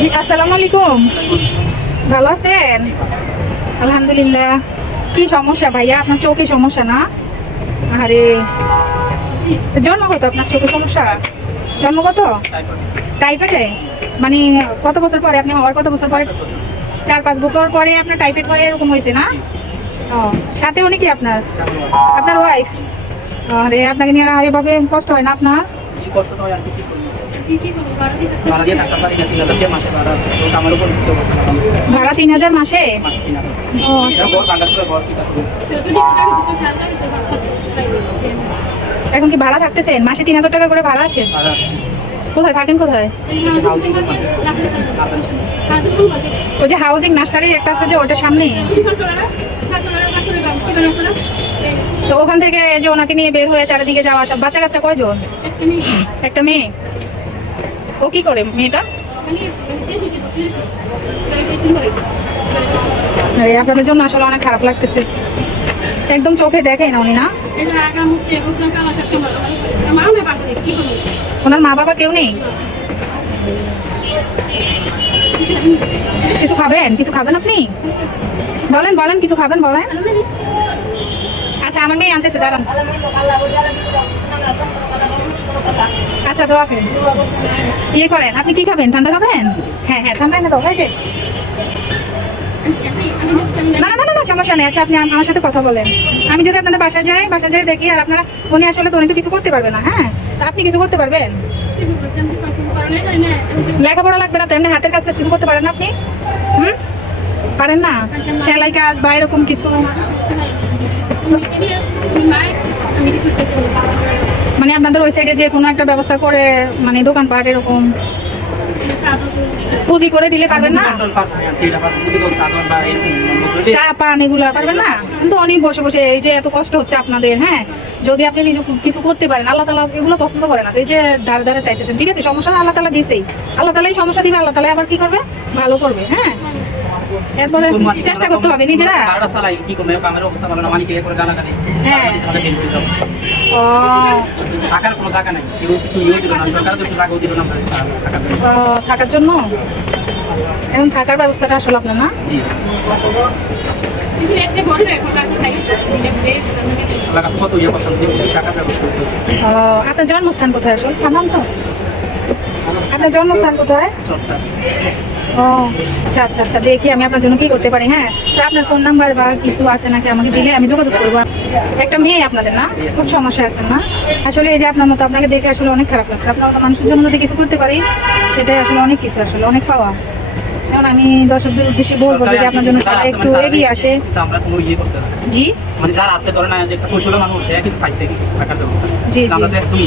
জি, আসসালামু আলাইকুম। ভালো আছেন? আলহামদুলিল্লাহ। কি সমস্যা ভাইয়া? আপনার চোখে সমস্যা না? আরে, জন্মগত আপনার চোখে সমস্যা? জন্মগত টাইফয়েডে? মানে কত বছর পরে আপনি হওয়ার কত বছর পরে? 4-5 বছর পরে আপনার টাইফয়েড হয়ে এরকম হয়েছে না? ও, সাথে উনি কি আপনার আপনার ওয়াইফ? আরে, আপনাকে নিয়ে এভাবে কষ্ট হয় না আপনার? ভাড়া 3,000 মাসে? ও আচ্ছা। এখন কি ভাড়া থাকতেছেন? মাসে 3,000 টাকা করে ভাড়া আসে? কোথায় থাকেন? কোথায়? ওই যে হাউজিং নার্সারির একটা আছে যে ওটার সামনে, তো ওখান থেকে যে ওনাকে নিয়ে বের হয়ে চারিদিকে যাওয়া আসা। বাচ্চা কাচ্চা কয়জন? একটা মেয়ে। ও কি করে মেয়েটা? আরে, আপনাদের জন্য আসলে অনেক খারাপ লাগতেছে। একদম চোখে দেখে না উনি না? ওনার মা বাবা কেউ নেই? কিছু খাবেন? কিছু খাবেন আপনি? বলেন বলেন, কিছু খাবেন বলেন। আচ্ছা, আমার মেয়ে আনতেছে, দাঁড়ান। আচ্ছা, দোয়া করেন। ইয়ে করেন, আপনি কি খাবেন? ঠান্ডা খাবেন? হ্যাঁ হ্যাঁ, ঠান্ডা এনে দাও। হয়েছে? না না না না, সমস্যা নেই। আচ্ছা, আপনি আমার সাথে কথা বলেন। আমি যদি আপনাদের বাসায় যাই দেখি, আর আপনারা উনি আসলে তো উনি তো কিছু করতে পারবে না। হ্যাঁ, আপনি কিছু করতে পারবেন? লেখাপড়া লাগবে না তো? এমনি হাতের কাজ কিছু করতে পারেন না আপনি? পারেন না? সেলাই কাজ বা এরকম কিছু? মানে আপনাদের ওই সাইডে যে কোনো একটা ব্যবস্থা করে, মানে দোকানপাট এরকম পুঁজি করে দিলে পারবেন না? চা পান এগুলা পারবেন না? কিন্তু উনি বসে বসে এই যে এত কষ্ট হচ্ছে আপনাদের, হ্যাঁ, যদি আপনি নিজে কিছু করতে পারেন। আল্লাহ তাআলা এগুলো পছন্দ করে না। এই যে ধারে ধারে চাইতেছেন, ঠিক আছে, সমস্যা আল্লাহ তাআলা দিছেই। আল্লাহ তাআলাই সমস্যা দিবে, আল্লাহ তাআলা আবার কি করবে? ভালো করবে। হ্যাঁ, এরপরে চেষ্টা করতে হবে নিজেরা। হ্যাঁ, ও থাকার জন্য এখন থাকার ব্যবস্থাটা আসলে আপনার না? আপনার জন্মস্থান কোথায়? আসল ঠান্ডা অঞ্চল? আপনার জন্মস্থান কোথায়? ও আচ্ছা আচ্ছা আচ্ছা, দেখি আমি আপনার জন্য কি করতে পারি। হ্যাঁ, তো আপনার ফোন নাম্বার বা কিছু আছে নাকি? আমাকে দিলে আমি যোগাযোগ করবো। একটা মেয়ে আপনাদের না? খুব সমস্যা আছে না? আসলে এই যে আপনার মতো, আপনাকে দেখে আসলে অনেক খারাপ লাগছে। আপনার মতো মানুষের জন্য যদি কিছু করতে পারি, সেটাই আসলে অনেক কিছু, আসলে অনেক পাওয়া। এখন আমি দর্শকদের উদ্দেশ্যে বলবো যদি আপনার জন্য একটু এগিয়ে আসে। জি মানে যারা আছে ধরে না, যে একটা কৌশলের মানুষ সে কিন্তু পাইছে টাকার ব্যবস্থা। জি আমরা তো একদম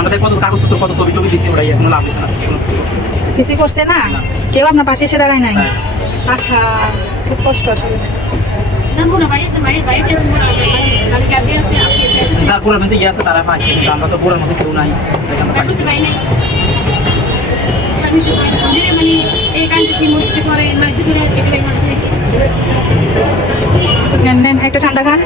আমাদের কত কাগজপত্র, কত ছবি টবি দিছি, ওরা কোনো লাভ দিচ্ছে না। কিছুই করছে না? কেউ আপনার পাশে এসে দাঁড়ায় নাই? আহা, খুব কষ্ট আসলে। যার পুরার মধ্যে ইয়ে আছে তারা পাইছে, কিন্তু আমরা তো পুরার মধ্যে কেউ নাই, আমরা পাইছি। একটা ঠান্ডা খান।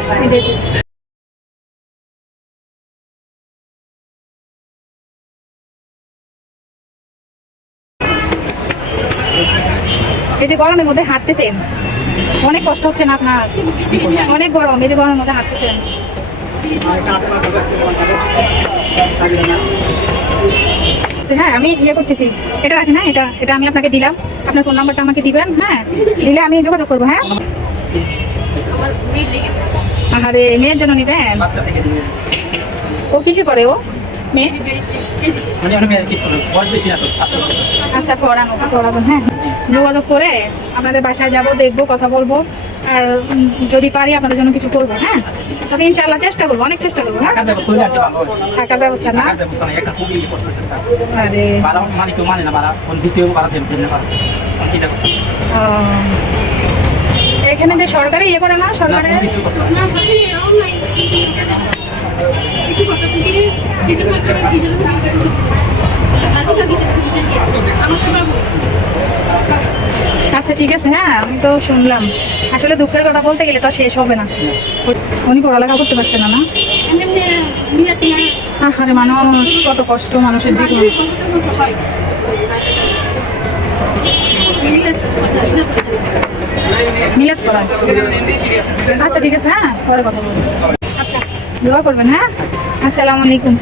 এই যে গরমের মধ্যে হাঁটতেছেন, অনেক কষ্ট হচ্ছে না আপনার? অনেক গরম, এই যে গরমের মধ্যে হাঁটতেছেন। হ্যাঁ, আমি ইয়ে করতেছি, এটা রাখি না, এটা এটা আমি আপনাকে দিলাম। আপনার ফোন নাম্বারটা আমাকে দিবেন। হ্যাঁ, দিলে আমি যোগাযোগ করবো। হ্যাঁ, আরে, মেয়ের জন্য নিবেন? ও কিসে করে? ও মেয়ে? আচ্ছা, পড়াবেন। হ্যাঁ, যোগাযোগ করে আপনাদের বাসায় যাবো, দেখবো, কথা বলবো, আর যদি পারি আপনাদের জন্য কিছু করবো। হ্যাঁ, তবে ইনশাআল্লাহ চেষ্টা করবো, অনেক চেষ্টা করবো। হ্যাঁ, থাকার ব্যবস্থা না? আরে, এখানে যে সরকারি ইয়ে করে না, সরকারে আচ্ছা ঠিক আছে। হ্যাঁ, আমি তো শুনলাম। আসলে দুঃখের কথা বলতে গেলে তো শেষ হবে না। উনি পড়ালেখা করতে পারছে না? না, আরে মানুষ, কত কষ্ট মানুষের জীবন। মিলাদ করা। আচ্ছা ঠিক আছে, হ্যাঁ পরে কথা বলবো। আচ্ছা দোয়া করবেন, হ্যাঁ। আসসালামু আলাইকুম।